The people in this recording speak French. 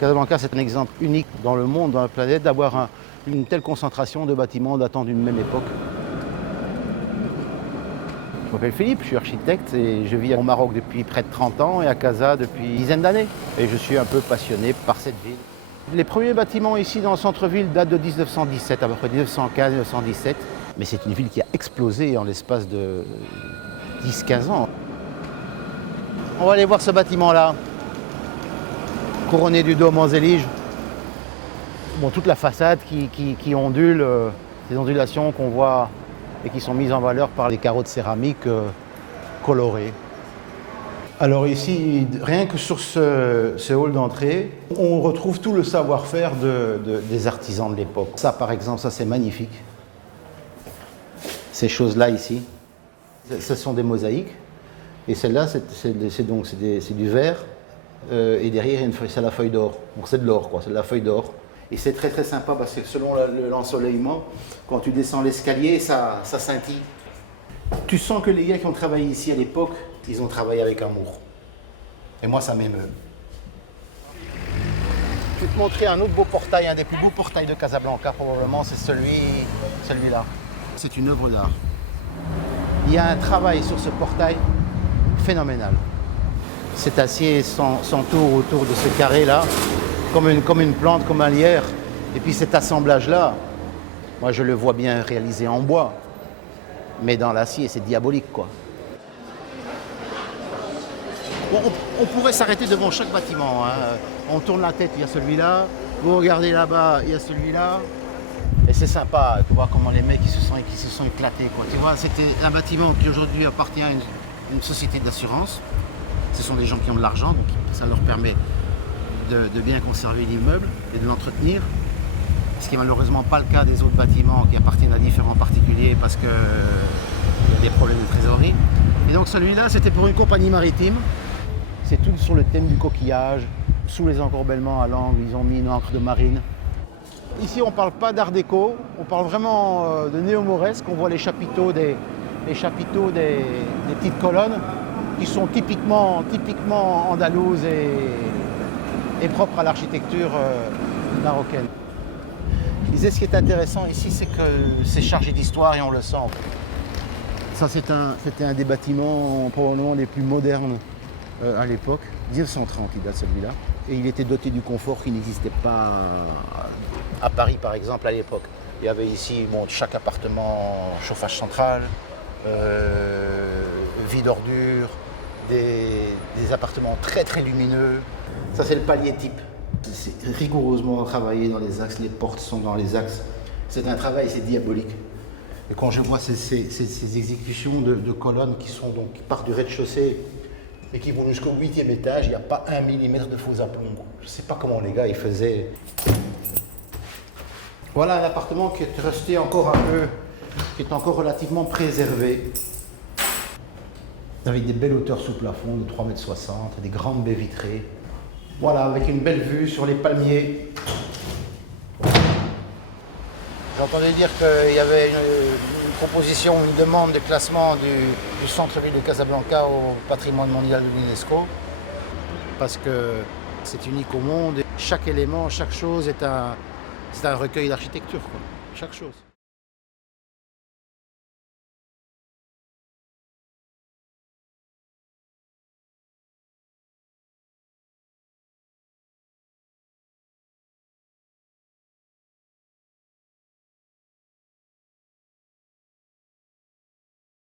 Casablanca, c'est un exemple unique dans le monde, dans la planète, d'avoir une telle concentration de bâtiments datant d'une même époque. Je m'appelle Philippe, je suis architecte et je vis au Maroc depuis près de 30 ans et à Casa depuis une dizaine d'années. Et je suis un peu passionné par cette ville. Les premiers bâtiments ici dans le centre-ville datent de 1917, à peu près 1915-1917. Mais c'est une ville qui a explosé en l'espace de 10-15 ans. On va aller voir ce bâtiment-là, couronné du dôme en zélige. Bon, toute la façade qui ondule, ces ondulations qu'on voit et qui sont mises en valeur par les carreaux de céramique colorés. Alors ici, rien que sur ce hall d'entrée, on retrouve tout le savoir-faire des artisans de l'époque. Ça, par exemple, ça c'est magnifique. Ces choses-là ici, ce sont des mosaïques. Et celle-là, c'est du verre. Et derrière, c'est la feuille d'or. Donc c'est de l'or, quoi. C'est de la feuille d'or. Et c'est très très sympa parce que selon l'ensoleillement, quand tu descends l'escalier, ça scintille. Tu sens que les gars qui ont travaillé ici à l'époque, ils ont travaillé avec amour. Et moi, ça m'émeut. Je vais te montrer un autre beau portail, un des plus beaux portails de Casablanca, probablement, c'est celui-là. C'est une œuvre d'art. Il y a un travail sur ce portail phénoménal. Cet acier s'entoure autour de ce carré-là, comme une plante, comme un lierre. Et puis cet assemblage-là, moi je le vois bien réalisé en bois. Mais dans l'acier, c'est diabolique, quoi. Bon, on pourrait s'arrêter devant chaque bâtiment, hein. On tourne la tête, il y a celui-là. Vous regardez là-bas, il y a celui-là. Et c'est sympa de voir comment les mecs qui se sont éclatés, quoi. Tu vois, c'était un bâtiment qui aujourd'hui appartient à une société d'assurance. Ce sont des gens qui ont de l'argent, donc ça leur permet de bien conserver l'immeuble et de l'entretenir. Ce qui n'est malheureusement pas le cas des autres bâtiments qui appartiennent à différents particuliers parce qu'il y a des problèmes de trésorerie. Et donc celui-là, c'était pour une compagnie maritime. C'est tout sur le thème du coquillage. Sous les encorbellements à l'angle, ils ont mis une encre de marine. Ici, on ne parle pas d'art déco, on parle vraiment de néo-mauresque. On voit les chapiteaux des petites colonnes qui sont typiquement andalouses et propres à l'architecture marocaine. Je disais, ce qui est intéressant ici, c'est que c'est chargé d'histoire et on le sent. Ça, c'était un des bâtiments probablement les plus modernes à l'époque. 1930, il date celui-là. Et il était doté du confort qui n'existait pas à Paris, par exemple, à l'époque. Il y avait ici, chaque appartement, chauffage central, vide ordure, des appartements très très lumineux. Ça, c'est le palier type. C'est rigoureusement travaillé dans les axes, les portes sont dans les axes. C'est un travail, c'est diabolique. Et quand je vois ces exécutions de colonnes qui partent du rez-de-chaussée et qui vont jusqu'au 8e étage, il n'y a pas 1 millimètre de faux aplomb. Je ne sais pas comment les gars ils faisaient. Voilà un appartement qui est resté encore qui est encore relativement préservé. Avec des belles hauteurs sous plafond de 3,60 m, des grandes baies vitrées. Voilà, avec une belle vue sur les palmiers. J'entendais dire qu'il y avait une proposition, une demande de classement du centre-ville de Casablanca au patrimoine mondial de l'UNESCO. Parce que c'est unique au monde. Chaque élément, chaque chose c'est un recueil d'architecture, quoi. Chaque chose.